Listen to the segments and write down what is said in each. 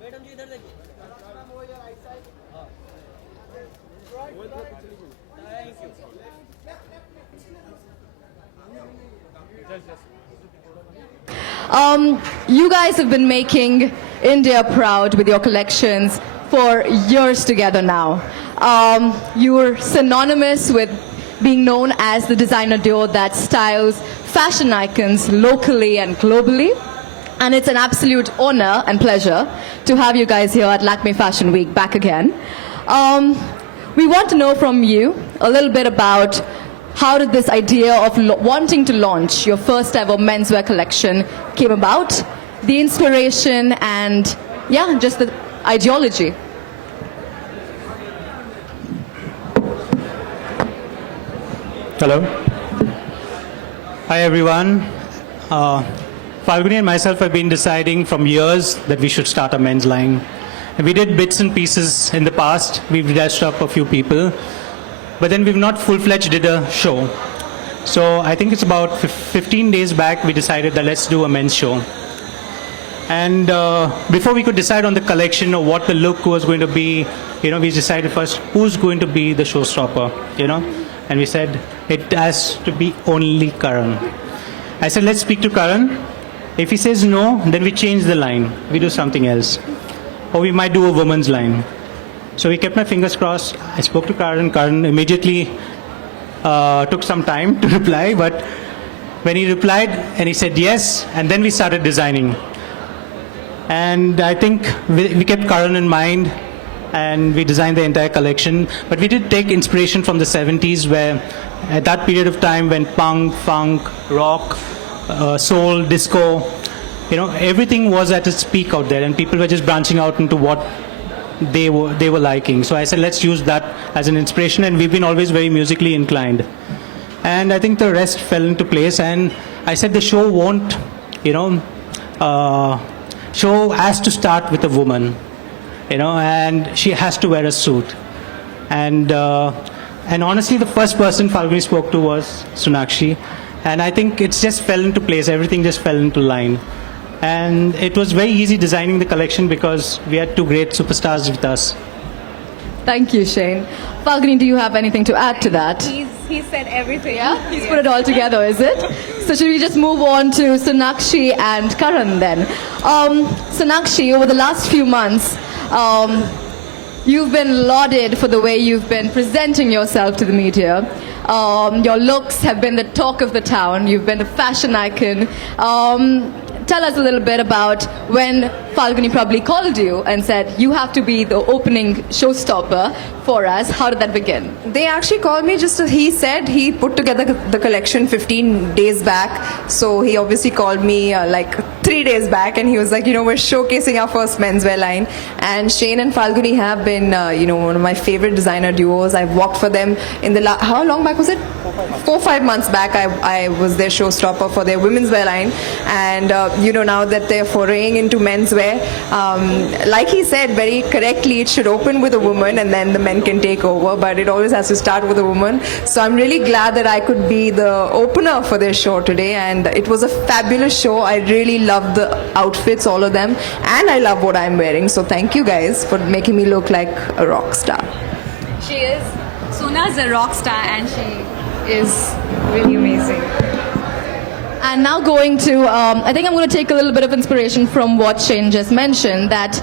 Madam जी इधर देखिए thank you You guys have been making India proud with your collections for years together now. You're synonymous with being known as the designer duo that styles fashion icons locally and globally. And it's an absolute honor and pleasure to have you guys here at Lakme Fashion Week back again. We want to know from you a little bit about how did this idea of wanting to launch your first ever menswear collection came about, the inspiration, and yeah, just the ideology. Hello. Hi everyone. Falguni and myself have been deciding from years that we should start a men's line. And we did bits and pieces in the past. We've dressed up a few people. But then we've not full-fledged did a show. So I think it's about 15 days back we decided that let's do a men's show. And before we could decide on the collection or what the look was going to be, we decided first who's going to be the showstopper, And we said it has to be only Karan. I said let's speak to Karan. If he says no, then we change the line. We do something else. Or we might do a woman's line. So we kept my fingers crossed. I spoke to Karan. Karan immediately took some time to reply, but when he replied and he said yes, and then we started designing. And I think we kept Karan in mind and we designed the entire collection. But we did take inspiration from the 70s where at that period of time when punk, funk, rock, soul, disco, everything was at its peak out there and people were just branching out into what they were liking. So I said let's use that as an inspiration, and we've been always very musically inclined. And I think the rest fell into place, and I said the show won't, show has to start with a woman, and she has to wear a suit. And honestly, the first person Falguni spoke to was Sonakshi, and I think it just fell into place. Everything just fell into line. And it was very easy designing the collection because we had two great superstars with us. Thank you, Shane. Falguni, do you have anything to add to that? He said everything. Yeah? He's put it all together, is it? So should we just move on to Sonakshi and Karan then? Sonakshi, over the last few months, you've been lauded for the way you've been presenting yourself to the media. Your looks have been the talk of the town. You've been a fashion icon. Tell us a little bit about when Falguni probably called you and said, you have to be the opening showstopper for us. How did that begin? They actually called me he said he put together the collection 15 days back. So he obviously called me like 3 days back and he was like, we're showcasing our first menswear line. And Shane and Falguni have been, one of my favorite designer duos. I've worked for them in the how long back was it? 4-5 months back. I was their showstopper for their women's wear line. And, now that they're foraying into menswear, like he said very correctly, it should open with a woman and then the men can take over, but it always has to start with a woman. So I'm really glad that I could be the opener for their show today, and it was a fabulous show. I really loved the outfits, all of them, and I love what I'm wearing. So thank you guys for making me look like a rock star. She is. Sona's a rock star and she is really amazing. And now going to, I think I'm going to take a little bit of inspiration from what Shane just mentioned, that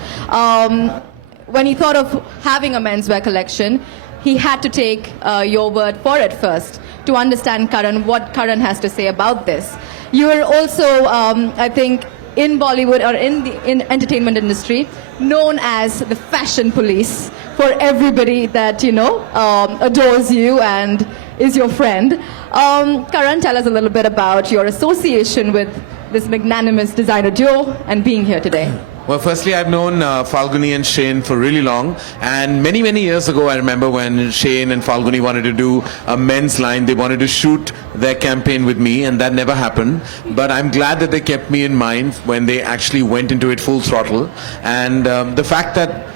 when he thought of having a menswear collection, he had to take your word for it first to understand Karan, what Karan has to say about this. You are also, I think, in Bollywood or in the entertainment industry, known as the fashion police for everybody that, adores you and is your friend. Karan, tell us a little bit about your association with this magnanimous designer duo and being here today. Well, firstly, I've known Falguni and Shane for really long, and many, many years ago, I remember when Shane and Falguni wanted to do a men's line. They wanted to shoot their campaign with me, and that never happened. But I'm glad that they kept me in mind when they actually went into it full throttle. And the fact that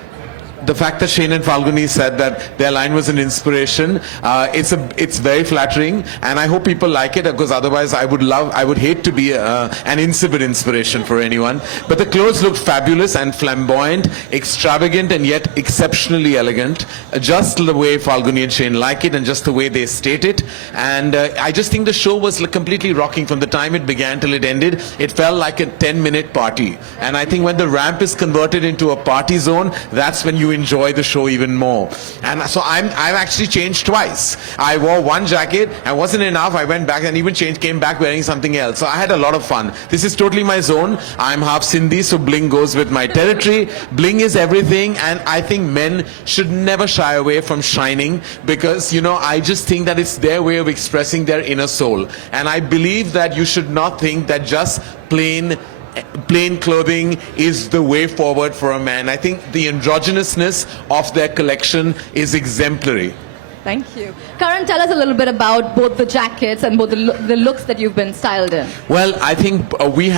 the fact that Shane and Falguni said that their line was an inspiration, it's very flattering, and I hope people like it, because otherwise I would hate to be an insipid inspiration for anyone. But the clothes looked fabulous and flamboyant, extravagant, and yet exceptionally elegant, just the way Falguni and Shane like it, and just the way they state it. And I just think the show was completely rocking from the time it began till it ended. It felt like a 10-minute party, and I think when the ramp is converted into a party zone, that's when you enjoy the show even more. And so I've actually changed twice. I wore one jacket and wasn't enough. I went back and even came back wearing something else. So I had a lot of fun. This is totally my zone. I'm half Sindhi, so bling goes with my territory. Bling is everything, and I think men should never shy away from shining, because I just think that it's their way of expressing their inner soul. And I believe that you should not think that just plain clothing is the way forward for a man. I think the androgynousness of their collection is exemplary. Thank you. Karan, tell us a little bit about both the jackets and both the looks that you've been styled in. Well, I think we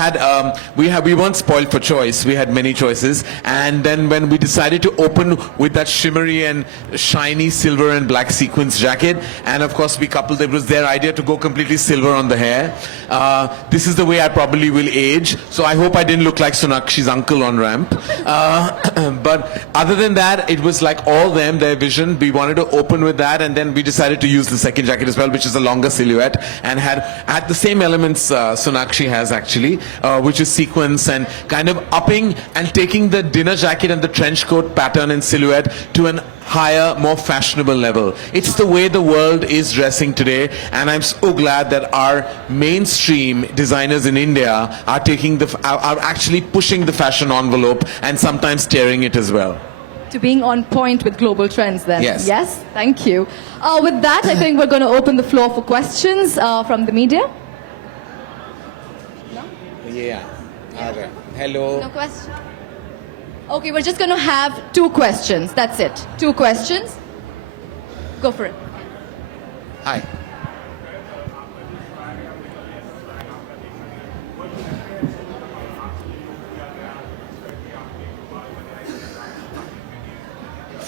weren't spoiled for choice. We had many choices, and then when we decided to open with that shimmery and shiny silver and black sequins jacket, and of course we coupled it was their idea to go completely silver on the hair. This is the way I probably will age, so I hope I didn't look like Sonakshi's uncle on ramp. But other than that, it was like all them, their vision. We wanted to open with that, and then we decided to use the second jacket as well, which is a longer silhouette and had the same elements Sonakshi has actually, which is sequence and kind of upping and taking the dinner jacket and the trench coat pattern and silhouette to an higher, more fashionable level. It's the way the world is dressing today, and I'm so glad that our mainstream designers in India are are actually pushing the fashion envelope and sometimes tearing it as well. To being on point with global trends then. Yes. Yes, thank you. With that, I think we're going to open the floor for questions from the media. Yeah. Hello. No question? Okay, we're just going to have 2 questions. That's it. 2 questions. Go for it. Hi.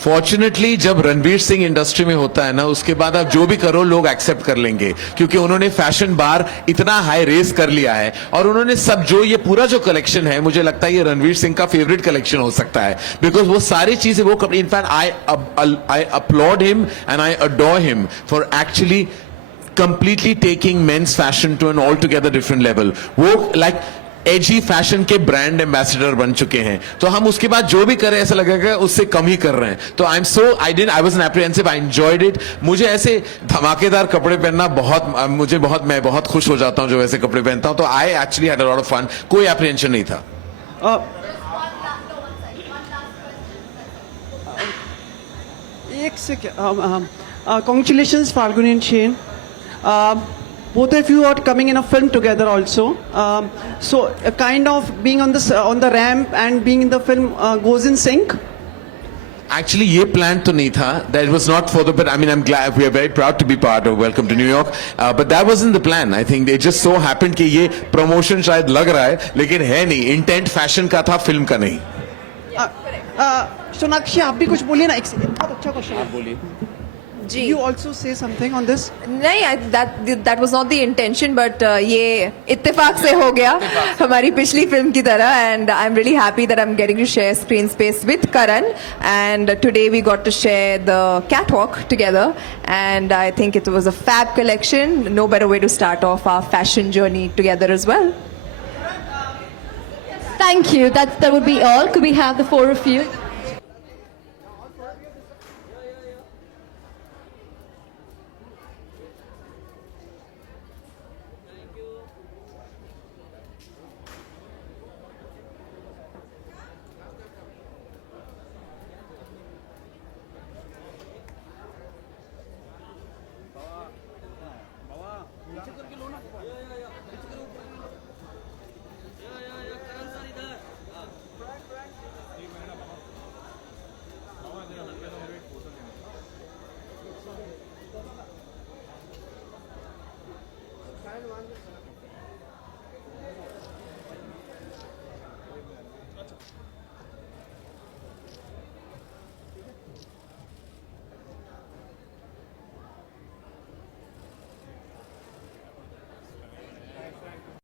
Fortunately जब Ranveer Singh industry में होता है ना, उसके बाद आप जो भी करो लोग एक्सेप्ट कर लेंगे, क्योंकि उन्होंने फैशन बार इतना हाई रेस कर लिया है, और उन्होंने सब जो ये पूरा जो कलेक्शन है, मुझे लगता है ये रणवीर सिंह का फेवरेट कलेक्शन हो सकता है, बिकॉज वो सारी चीजें वो कपड़े, in fact I applaud him and I adore him for actually completely taking men's fashion to an altogether different level. वो like एजी फैशन के ब्रांड एम्बेसडर बन चुके हैं, तो हम उसके बाद जो भी करें ऐसा लगेगा उससे कम ही कर रहे हैं. तो I was apprehensive, I enjoyed it. मुझे ऐसे धमाकेदार कपड़े पहनना मैं बहुत खुश हो जाता हूं जो ऐसे कपड़े पहनता हूं. तो I actually had a lot of fun. कोई एप्रीहेंशन नहीं था. एक second. Congratulations, Falguni and Shane. Both of you are coming in a film together also. So kind of being on the ramp and being in the film goes in sync. Actually, ये plan तो नहीं था. That was not for the. But I mean, I'm glad we are very proud to be part of Welcome to New York. But that wasn't the plan. I think it just so happened कि ये promotion शायद लग रहा है, लेकिन है नहीं. Intent fashion का था, film का नहीं. सोनाक्षी आप भी कुछ बोलिए ना. एक सेकंड. बहुत अच्छा क्वेश्चन. आप बोलिए. जी. You also say something on this? नहीं, that was not the intention, but ये इत्तेफाक से हो गया हमारी पिछली फिल्म की तरह, and I'm really happy that I'm getting to share screen space with Karan, and today we got to share the catwalk together, and I think it was a fab collection. No better way to start off our fashion journey together as well. Thank you. That would be all. Could we have the 4 of you?